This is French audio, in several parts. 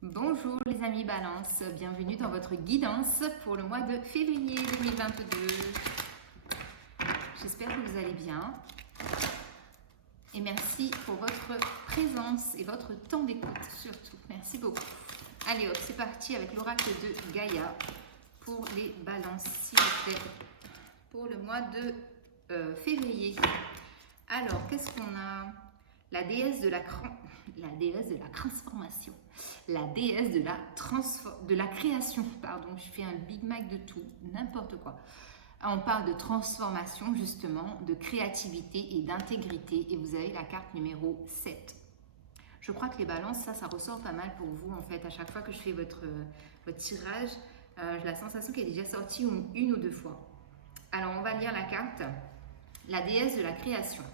Bonjour les amis Balance, bienvenue dans votre guidance pour le mois de février 2022. J'espère que vous allez bien et merci pour votre présence et votre temps d'écoute surtout. Merci beaucoup. Allez hop, c'est parti avec l'oracle de Gaïa pour les balances s'il vous plaît pour le mois de février. Alors, qu'est-ce qu'on a? La déesse de la transformation, la déesse de la création, pardon, je fais un Big Mac de tout, n'importe quoi. On parle de transformation justement, de créativité et d'intégrité et vous avez la carte numéro 7. Je crois que les balances, ça ressort pas mal pour vous en fait. À chaque fois que je fais votre tirage, j'ai la sensation qu'elle est déjà sortie une ou deux fois. Alors on va lire la carte, la déesse de la création.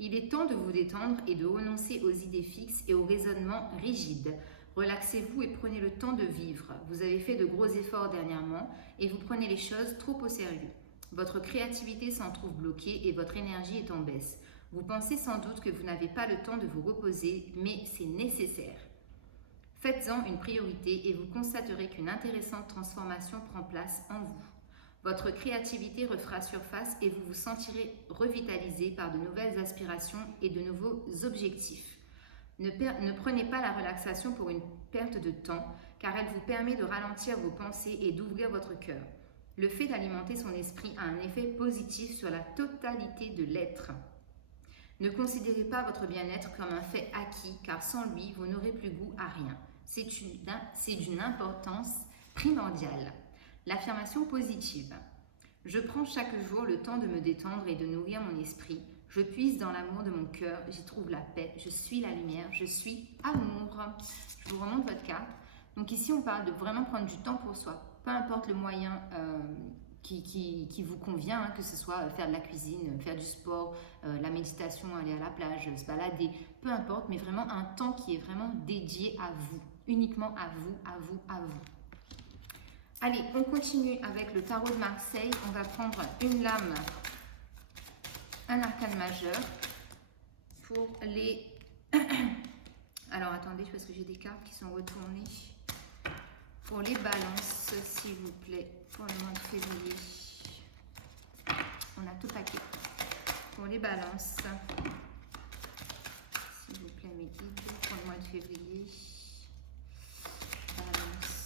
Il est temps de vous détendre et de renoncer aux idées fixes et aux raisonnements rigides. Relaxez-vous et prenez le temps de vivre. Vous avez fait de gros efforts dernièrement et vous prenez les choses trop au sérieux. Votre créativité s'en trouve bloquée et votre énergie est en baisse. Vous pensez sans doute que vous n'avez pas le temps de vous reposer, mais c'est nécessaire. Faites-en une priorité et vous constaterez qu'une intéressante transformation prend place en vous. Votre créativité refera surface et vous vous sentirez revitalisé par de nouvelles aspirations et de nouveaux objectifs. Ne prenez pas la relaxation pour une perte de temps, car elle vous permet de ralentir vos pensées et d'ouvrir votre cœur. Le fait d'alimenter son esprit a un effet positif sur la totalité de l'être. Ne considérez pas votre bien-être comme un fait acquis, car sans lui, vous n'aurez plus goût à rien. C'est d'une importance primordiale. L'affirmation positive. Je prends chaque jour le temps de me détendre et de nourrir mon esprit. Je puise dans l'amour de mon cœur, j'y trouve la paix, je suis la lumière, je suis amour. Je vous remonte votre carte. Donc ici, on parle de vraiment prendre du temps pour soi. Peu importe le moyen qui vous convient, hein, que ce soit faire de la cuisine, faire du sport, la méditation, aller à la plage, se balader, peu importe, mais vraiment un temps qui est vraiment dédié à vous, uniquement à vous, à vous, à vous. Allez, on continue avec le tarot de Marseille. On va prendre une lame, un arcane majeur pour les... Alors, attendez, parce que j'ai des cartes qui sont retournées. Pour les balances, s'il vous plaît, pour le mois de février. On a tout paquet. Pour les balances, s'il vous plaît, mes guides, pour le mois de février. Balance.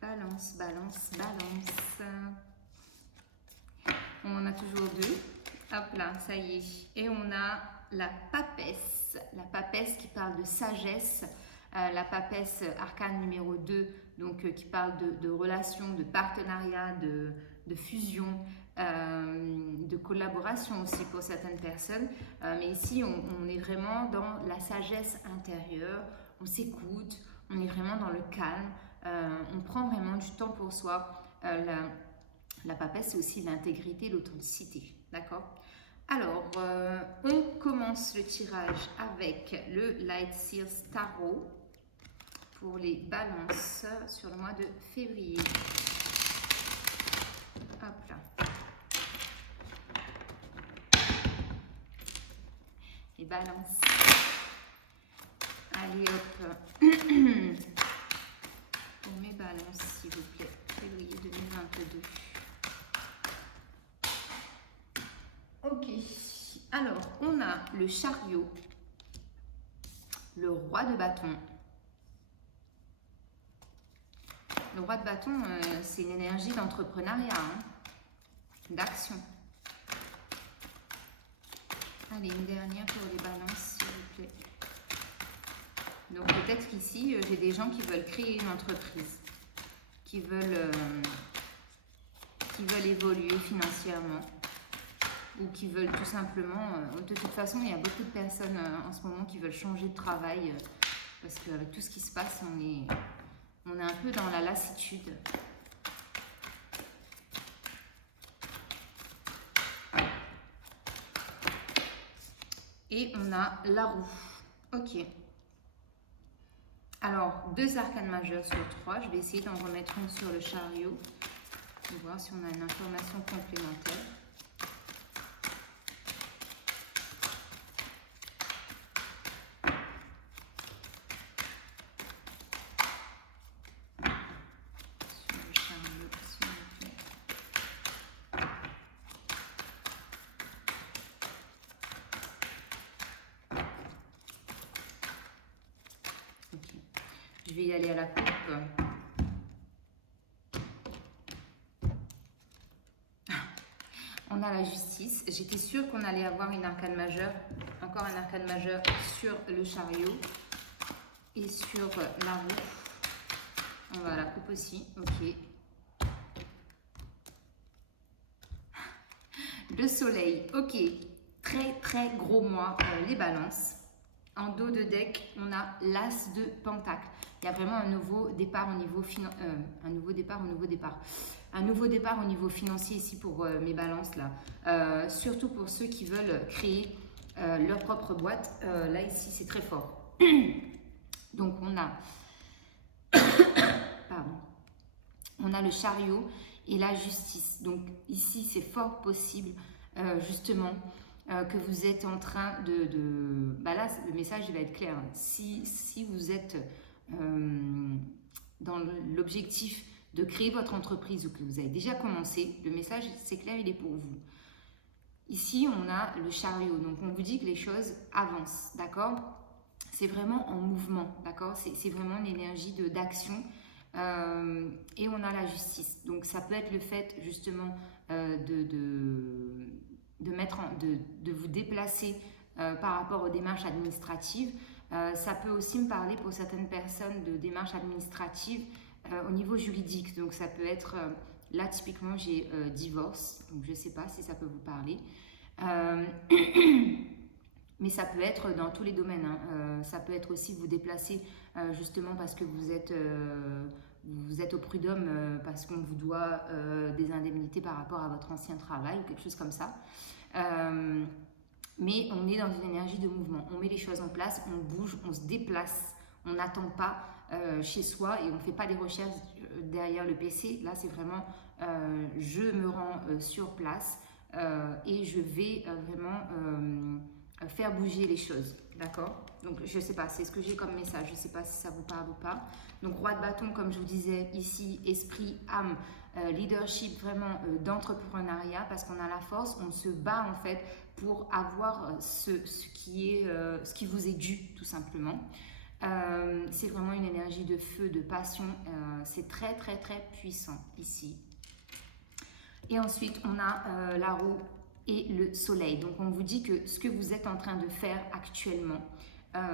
Balance, balance, balance. On en a toujours deux. Hop là, ça y est. Et on a la papesse. La papesse qui parle de sagesse. La papesse arcane numéro 2, donc qui parle de relations, de partenariat, de fusion, de collaboration aussi pour certaines personnes. Mais ici, on est vraiment dans la sagesse intérieure. On s'écoute, on est vraiment dans le calme. On prend vraiment du temps pour soi. La papesse, c'est aussi l'intégrité, l'authenticité. D'accord? Alors, on commence le tirage avec le Light Seals Tarot pour les balances sur le mois de février. Hop là. Les balances. Allez hop. Pour mes balances, s'il vous plaît, février 2022. Ok, alors on a le chariot, le roi de bâton. Le roi de bâton, c'est une énergie d'entrepreneuriat, hein, d'action. Allez, une dernière pour les balances, s'il vous plaît. Donc peut-être qu'ici, j'ai des gens qui veulent créer une entreprise, qui veulent évoluer financièrement ou qui veulent tout simplement... de toute façon, il y a beaucoup de personnes en ce moment qui veulent changer de travail parce qu'avec tout ce qui se passe, on est un peu dans la lassitude. Et on a la roue. Ok. Alors, 2 arcanes majeures sur 3. Je vais essayer d'en remettre une sur le chariot. On va voir si on a une information complémentaire. Sur le chariot, s'il vous plaît. Ok. Je vais y aller à la coupe. On a la justice. J'étais sûre qu'on allait avoir une arcane majeure, encore un arcane majeur sur le chariot et sur la roue. On va à la coupe aussi. Ok. Le soleil. Ok. Très très gros mois, les balances. En dos de deck, on a l'as de pentacle. Il y a vraiment un nouveau départ au niveau un nouveau départ au niveau financier ici pour mes balances là. Surtout pour ceux qui veulent créer leur propre boîte. Là ici, c'est très fort. Donc on a pardon. On a le chariot et la justice. Donc ici, c'est fort possible justement que vous êtes en train bah là, le message il va être clair. Si vous êtes dans l'objectif de créer votre entreprise ou que vous avez déjà commencé, le message, c'est clair, il est pour vous. Ici, on a le chariot. Donc, on vous dit que les choses avancent, d'accord? C'est vraiment en mouvement, d'accord? C'est vraiment une énergie d'action. Et on a la justice. Donc, ça peut être le fait, justement, de vous déplacer par rapport aux démarches administratives. Ça peut aussi me parler pour certaines personnes de démarches administratives au niveau juridique. Donc ça peut être, là typiquement j'ai divorce, donc je ne sais pas si ça peut vous parler. Mais ça peut être dans tous les domaines. Hein. Ça peut être aussi vous déplacer justement parce que vous êtes au prud'homme parce qu'on vous doit des indemnités par rapport à votre ancien travail ou quelque chose comme ça. Mais on est dans une énergie de mouvement. On met les choses en place, on bouge, on se déplace. On n'attend pas chez soi et on ne fait pas des recherches derrière le PC. Là, c'est vraiment je me rends sur place et je vais vraiment faire bouger les choses. D'accord? Donc, je ne sais pas, c'est ce que j'ai comme message. Je ne sais pas si ça vous parle ou pas. Donc, roi de bâton, comme je vous disais ici, esprit, âme, leadership vraiment d'entrepreneuriat parce qu'on a la force, on se bat en fait pour avoir ce qui vous est dû tout simplement. C'est vraiment une énergie de feu, de passion. C'est très très très puissant ici. Et ensuite, on a la roue et le soleil. Donc, on vous dit que ce que vous êtes en train de faire actuellement,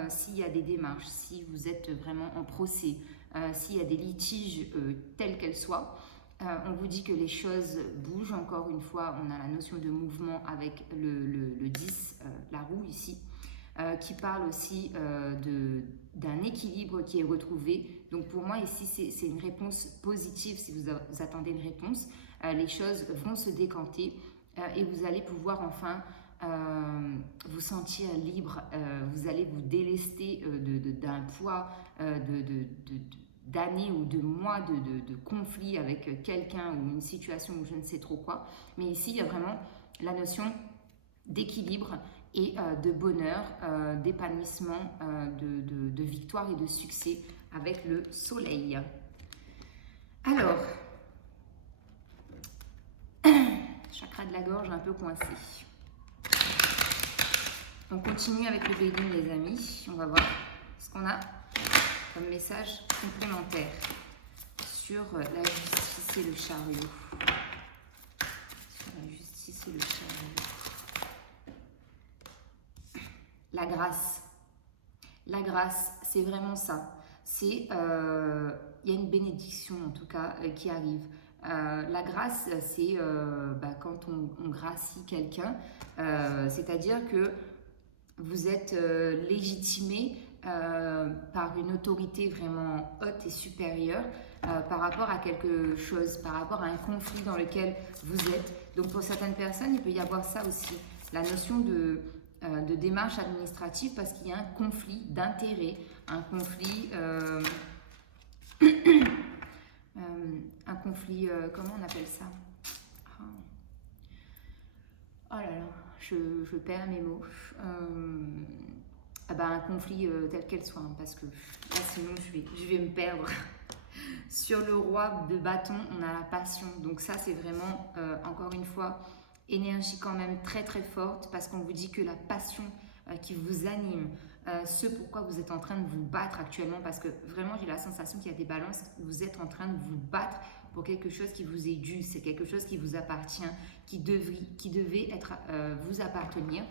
s'il y a des démarches, si vous êtes vraiment en procès, s'il y a des litiges tels qu'elles soient, on vous dit que les choses bougent. Encore une fois, on a la notion de mouvement avec le 10, la roue ici, qui parle aussi d'un équilibre qui est retrouvé. Donc pour moi ici, c'est une réponse positive si vous attendez une réponse. Les choses vont se décanter et vous allez pouvoir enfin vous sentir libre. Vous allez vous délester d'un poids d'années ou de mois de conflit avec quelqu'un ou une situation ou je ne sais trop quoi. Mais ici, il y a vraiment la notion d'équilibre et de bonheur, d'épanouissement, de victoire et de succès avec le soleil. Alors, chakra de la gorge un peu coincé. On continue avec le béguin, les amis. On va voir ce qu'on a comme message complémentaire sur la justice et le chariot. Sur la justice et le chariot. La grâce. La grâce, c'est vraiment ça. Il y a une bénédiction en tout cas qui arrive. La grâce, c'est quand on gracie quelqu'un, c'est-à-dire que vous êtes légitimé par une autorité vraiment haute et supérieure par rapport à quelque chose, par rapport à un conflit dans lequel vous êtes. Donc pour certaines personnes, il peut y avoir ça aussi, la notion de démarche administrative parce qu'il y a un conflit d'intérêts, un conflit conflit, comment on appelle ça? Oh là là, je perds mes mots. Un conflit tel qu'elle soit, hein, parce que là, sinon je vais me perdre. Sur le roi de bâton, on a la passion. Donc ça, c'est vraiment, encore une fois, énergie quand même très très forte, parce qu'on vous dit que la passion qui vous anime, ce pourquoi vous êtes en train de vous battre actuellement, parce que vraiment, j'ai la sensation qu'il y a des balances, vous êtes en train de vous battre pour quelque chose qui vous est dû, c'est quelque chose qui vous appartient, qui devait être, vous appartenir.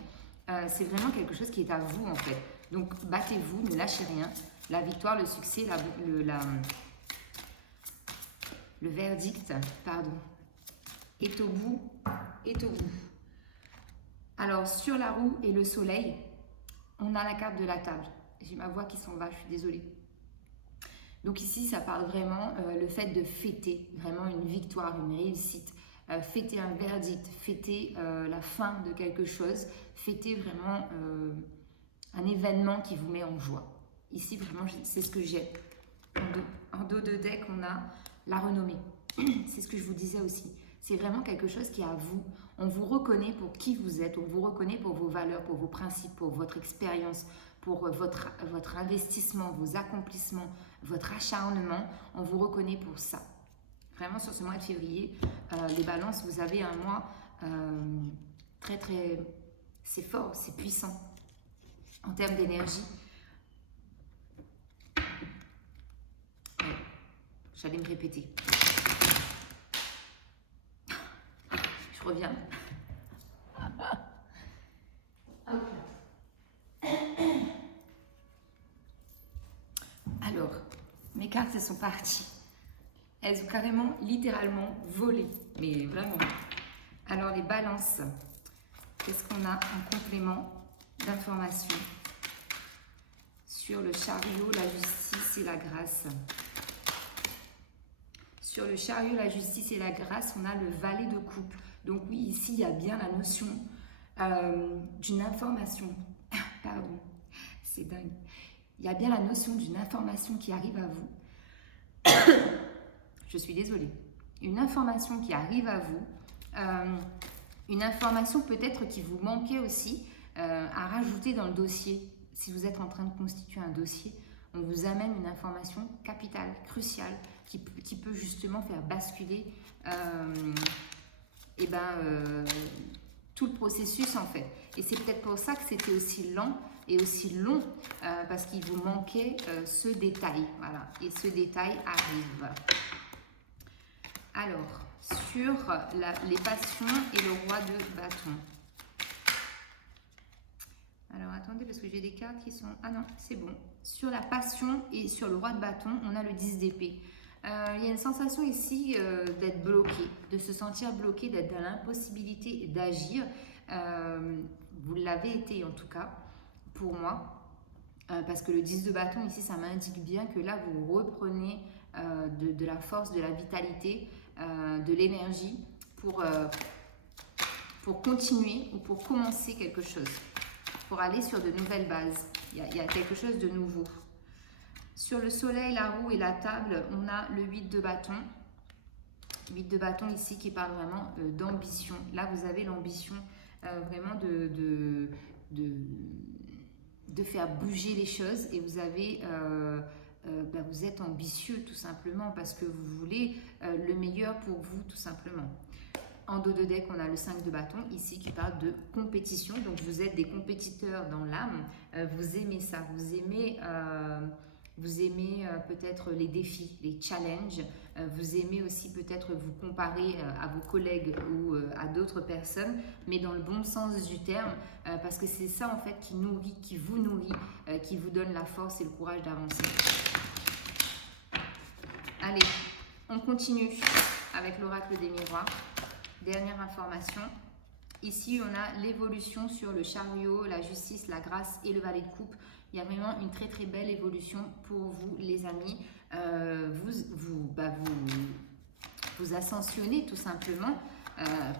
C'est vraiment quelque chose qui est à vous en fait. Donc battez-vous, ne lâchez rien. La victoire, le succès, le verdict, pardon, est au bout, est au bout. Alors sur la roue et le soleil, on a la carte de la table. J'ai ma voix qui s'en va, je suis désolée. Donc ici, ça parle vraiment le fait de fêter vraiment une victoire, une réussite, fêter un verdict, fêter la fin de quelque chose, fêter vraiment un événement qui vous met en joie. Ici, vraiment, c'est ce que j'ai. En dos de deck, on a la renommée. C'est ce que je vous disais aussi. C'est vraiment quelque chose qui est à vous. On vous reconnaît pour qui vous êtes, on vous reconnaît pour vos valeurs, pour vos principes, pour votre expérience, pour votre investissement, vos accomplissements, votre acharnement. On vous reconnaît pour ça. Vraiment, sur ce mois de février, les balances, vous avez un mois très, très... C'est fort, c'est puissant en termes d'énergie. J'allais me répéter. Je reviens. Alors, mes cartes, elles sont parties. Elles ont carrément, littéralement volé. Mais vraiment. Alors, les balances. Qu'est-ce qu'on a en complément d'informations sur le chariot, la justice et la grâce? Sur le chariot, la justice et la grâce, on a le valet de coupe. Donc oui, ici, il y a bien la notion d'une information. Pardon, c'est dingue. Il y a bien la notion d'une information qui arrive à vous. Je suis désolée. Une information qui arrive à vous. Une information peut-être qui vous manquait aussi à rajouter dans le dossier. Si vous êtes en train de constituer un dossier, on vous amène une information capitale, cruciale, qui peut justement faire basculer tout le processus en fait. Et c'est peut-être pour ça que c'était aussi lent et aussi long, parce qu'il vous manquait ce détail. Voilà. Et ce détail arrive. Alors, sur les passions et le roi de bâton. Alors, attendez, parce que j'ai des cartes qui sont... Ah non, c'est bon. Sur la passion et sur le roi de bâton, on a le 10 d'épée. Il y a une sensation ici d'être bloqué, de se sentir bloqué, d'être dans l'impossibilité d'agir. Vous l'avez été en tout cas, pour moi. Parce que le 10 de bâton, ici, ça m'indique bien que là, vous reprenez de la force, de la vitalité, de l'énergie pour continuer ou pour commencer quelque chose, pour aller sur de nouvelles bases. Il y a quelque chose de nouveau. Sur le soleil, la roue et la table, on a le 8 de bâton. 8 de bâton ici qui parle vraiment d'ambition. Là, vous avez l'ambition vraiment de faire bouger les choses et vous avez... vous êtes ambitieux tout simplement parce que vous voulez le meilleur pour vous tout simplement. En dos de deck, on a le 5 de bâton ici qui parle de compétition. Donc, vous êtes des compétiteurs dans l'âme. Vous aimez ça. Vous aimez peut-être les défis, les challenges. Vous aimez aussi peut-être vous comparer à vos collègues ou à d'autres personnes, mais dans le bon sens du terme, parce que c'est ça en fait qui nourrit, qui vous donne la force et le courage d'avancer. Allez, on continue avec l'oracle des miroirs. Dernière information. Ici, on a l'évolution sur le chariot, la justice, la grâce et le valet de coupe. Il y a vraiment une très très belle évolution pour vous, les amis. Vous ascensionnez tout simplement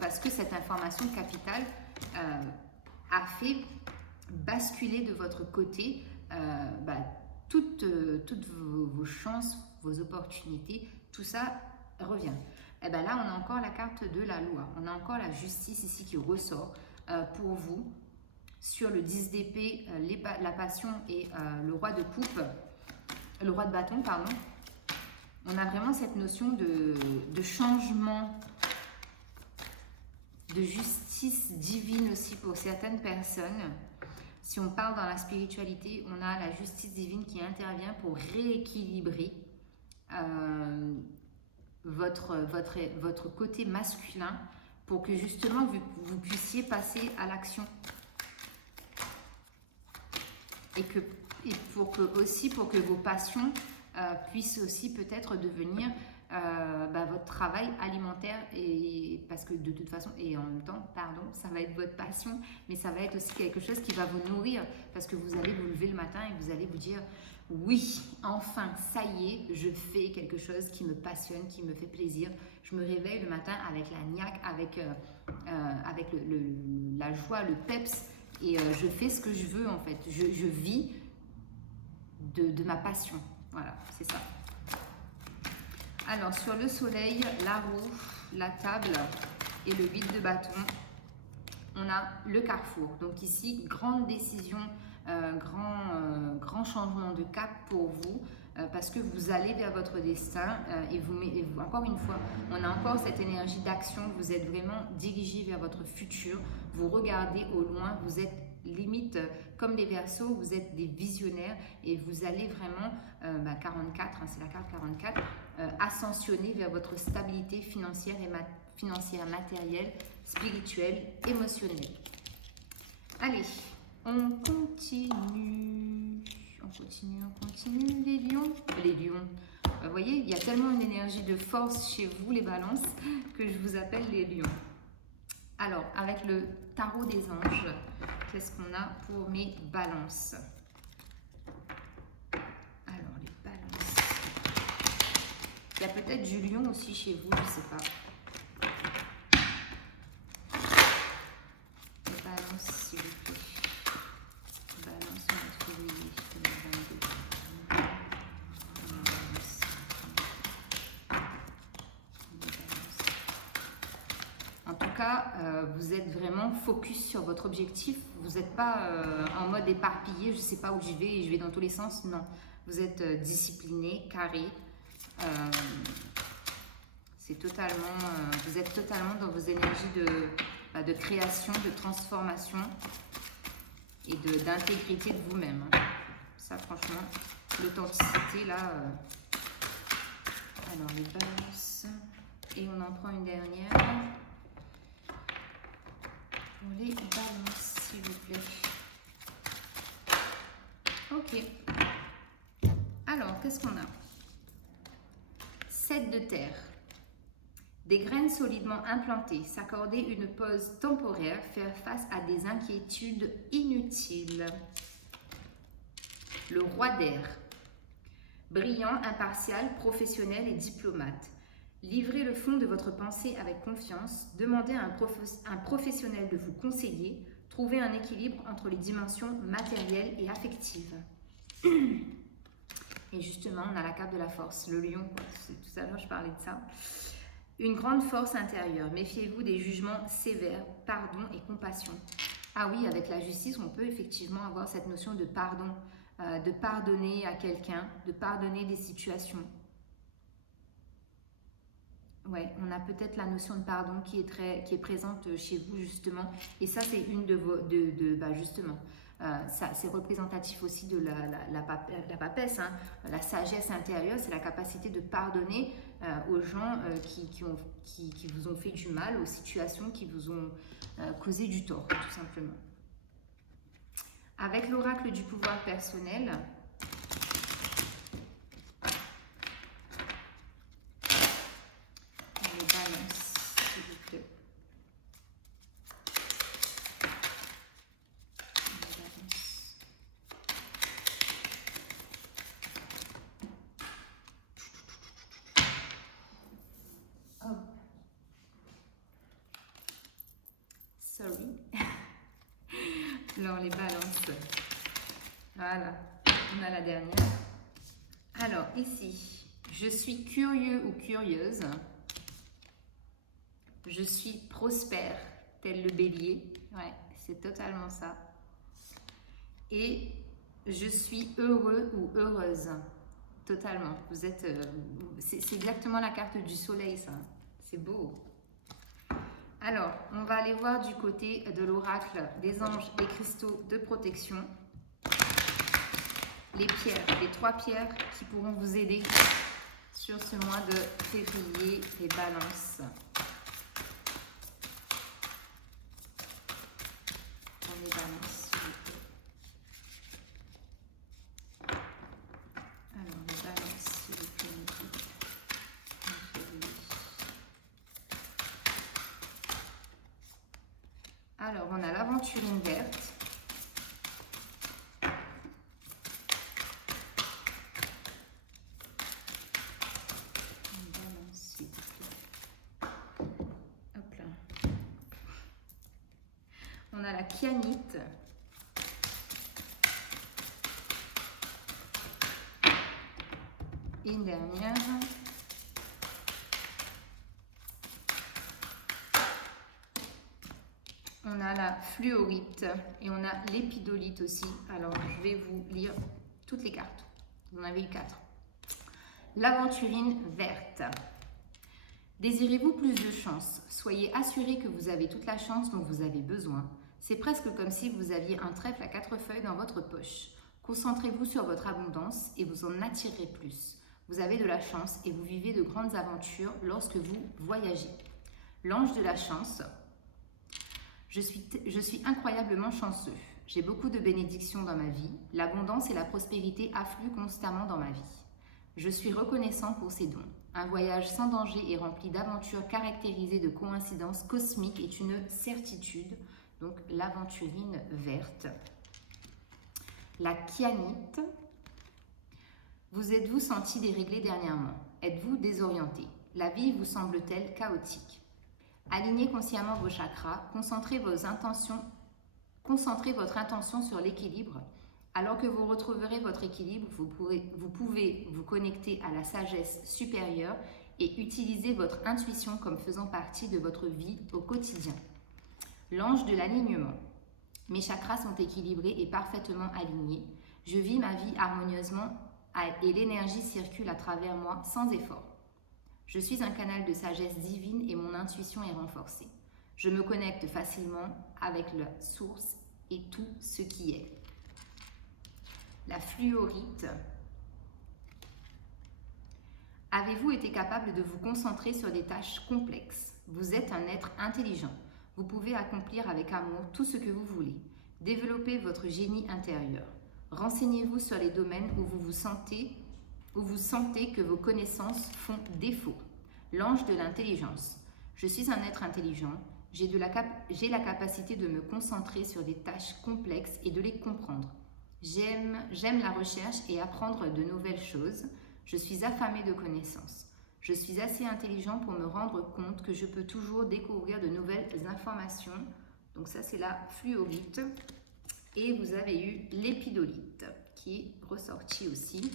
parce que cette information capitale a fait basculer de votre côté toutes vos chances, vos opportunités. Tout ça revient. Et bien là, on a encore la carte de la loi. On a encore la justice ici qui ressort pour vous. Sur le 10 d'épée, la passion et le roi de coupe, le roi de bâton, pardon. On a vraiment cette notion de changement, de justice divine aussi pour certaines personnes. Si on parle dans la spiritualité, on a la justice divine qui intervient pour rééquilibrer votre côté masculin pour que justement vous puissiez passer à l'action. Et pour que vos passions puissent aussi peut-être devenir votre travail alimentaire, et parce que de toute façon, et en même temps, pardon, ça va être votre passion, mais ça va être aussi quelque chose qui va vous nourrir, parce que vous allez vous lever le matin et vous allez vous dire oui, enfin, ça y est, je fais quelque chose qui me passionne, qui me fait plaisir. Je me réveille le matin avec la niaque, avec la joie, le peps, et je fais ce que je veux en fait. Je vis de ma passion. Voilà, c'est ça. Alors, sur le soleil, la roue, la table et le 8 de bâton, on a le carrefour. Donc ici, grande décision, grand changement de cap pour vous, parce que vous allez vers votre destin et vous, encore une fois, on a encore cette énergie d'action. Vous êtes vraiment dirigé vers votre futur. Vous regardez au loin, vous êtes limite comme les Verseaux, vous êtes des visionnaires et vous allez vraiment, 44, c'est la carte 44, ascensionner vers votre stabilité financière, matérielle, spirituelle, émotionnelle. Allez, on continue, les lions. Vous voyez, il y a tellement une énergie de force chez vous, les balances, que je vous appelle les lions. Alors, avec le tarot des anges, qu'est-ce qu'on a pour mes balances? Alors, les balances. Il y a peut-être du lion aussi chez vous, je ne sais pas. Les balances, s'il vous plaît. Balance, on va trouver les 22. En tout cas, vous êtes vraiment focus sur votre objectif. Vous n'êtes pas en mode éparpillé, je ne sais pas où je vais et je vais dans tous les sens. Non, vous êtes discipliné, carré. C'est totalement, vous êtes totalement dans vos énergies de création, de transformation et d'intégrité de vous-même. Ça, franchement, l'authenticité, là. Alors, les balances. Et on en prend une dernière. Pour les balances, s'il vous plaît. Ok. Alors, qu'est-ce qu'on a? 7 de terre. Des graines solidement implantées, s'accorder une pause temporaire, faire face à des inquiétudes inutiles. Le roi d'air. Brillant, impartial, professionnel et diplomate. Livrez le fond de votre pensée avec confiance, demandez à un professionnel de vous conseiller, trouvez un équilibre entre les dimensions matérielles et affectives. Et justement, on a la carte de la force, le lion, tout à l'heure je parlais de ça. Une grande force intérieure, méfiez-vous des jugements sévères, pardon et compassion. Ah oui, avec la justice, on peut effectivement avoir cette notion de pardon, de pardonner à quelqu'un, de pardonner des situations. Ouais, on a peut-être la notion de pardon qui est présente chez vous justement, et ça c'est une de vos, justement, ça c'est représentatif aussi de la papesse, hein. La sagesse intérieure, c'est la capacité de pardonner aux gens qui vous ont fait du mal, aux situations qui vous ont causé du tort, tout simplement. Avec l'oracle du pouvoir personnel. Sorry. Alors, les balances. Voilà, on a la dernière. Alors, ici, je suis curieux ou curieuse. Je suis prospère, tel le bélier. Ouais, c'est totalement ça. Et je suis heureux ou heureuse. Totalement. Vous êtes, c'est exactement la carte du soleil, ça. C'est beau. Alors, on va aller voir du côté de l'oracle des anges et cristaux de protection. Les pierres, les 3 pierres qui pourront vous aider sur ce mois de février, les balances. On les balance, s'il vous plaît. Alors, les balances, s'il vous plaît, me dites. En février. Alors, on a l'aventurine verte. Hop là. On a la kyanite. Et une dernière. On a la fluorite et on a l'épidolite aussi. Alors, je vais vous lire toutes les cartes. Vous en avez eu 4. L'aventurine verte. Désirez-vous plus de chance? Soyez assuré que vous avez toute la chance dont vous avez besoin. C'est presque comme si vous aviez un trèfle à 4 feuilles dans votre poche. Concentrez-vous sur votre abondance et vous en attirerez plus. Vous avez de la chance et vous vivez de grandes aventures lorsque vous voyagez. L'ange de la chance. Je suis incroyablement chanceux. J'ai beaucoup de bénédictions dans ma vie. L'abondance et la prospérité affluent constamment dans ma vie. Je suis reconnaissant pour ces dons. Un voyage sans danger et rempli d'aventures caractérisées de coïncidences cosmiques est une certitude. Donc l'aventurine verte. La kyanite. Vous êtes-vous senti déréglé dernièrement? Êtes-vous désorienté? La vie vous semble-t-elle chaotique? Alignez consciemment vos chakras, concentrez votre intention sur l'équilibre. Alors que vous retrouverez votre équilibre, vous pouvez vous connecter à la sagesse supérieure et utiliser votre intuition comme faisant partie de votre vie au quotidien. L'ange de l'alignement. Mes chakras sont équilibrés et parfaitement alignés. Je vis ma vie harmonieusement et l'énergie circule à travers moi sans effort. Je suis un canal de sagesse divine et mon intuition est renforcée. Je me connecte facilement avec la source et tout ce qui est. La fluorite. Avez-vous été capable de vous concentrer sur des tâches complexes? Vous êtes un être intelligent. Vous pouvez accomplir avec amour tout ce que vous voulez. Développez votre génie intérieur. Renseignez-vous sur les domaines où vous sentez que vos connaissances font défaut. L'ange de l'intelligence. Je suis un être intelligent. J'ai la capacité de me concentrer sur des tâches complexes et de les comprendre. J'aime la recherche et apprendre de nouvelles choses. Je suis affamé de connaissances. Je suis assez intelligent pour me rendre compte que je peux toujours découvrir de nouvelles informations. Donc ça, c'est la fluorite. Et vous avez eu l'épidolite qui est ressortie aussi.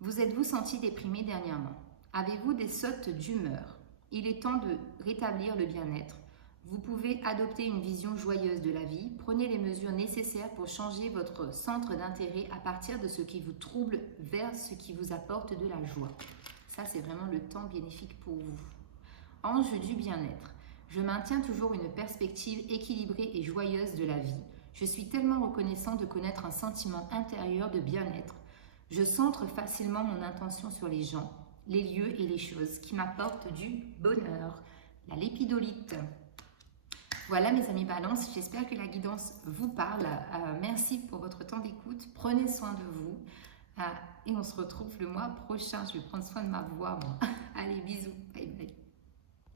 Vous êtes-vous senti déprimé dernièrement? Avez-vous des sautes d'humeur? Il est temps de rétablir le bien-être. Vous pouvez adopter une vision joyeuse de la vie. Prenez les mesures nécessaires pour changer votre centre d'intérêt à partir de ce qui vous trouble vers ce qui vous apporte de la joie. Ça, c'est vraiment le temps bénéfique pour vous. Ange du bien-être. Je maintiens toujours une perspective équilibrée et joyeuse de la vie. Je suis tellement reconnaissant de connaître un sentiment intérieur de bien-être. Je centre facilement mon intention sur les gens, les lieux et les choses qui m'apportent du bonheur. La lépidolite. Voilà mes amis Balance, j'espère que la guidance vous parle. Merci pour votre temps d'écoute. Prenez soin de vous. Et on se retrouve le mois prochain. Je vais prendre soin de ma voix, moi. Allez, bisous. Bye bye.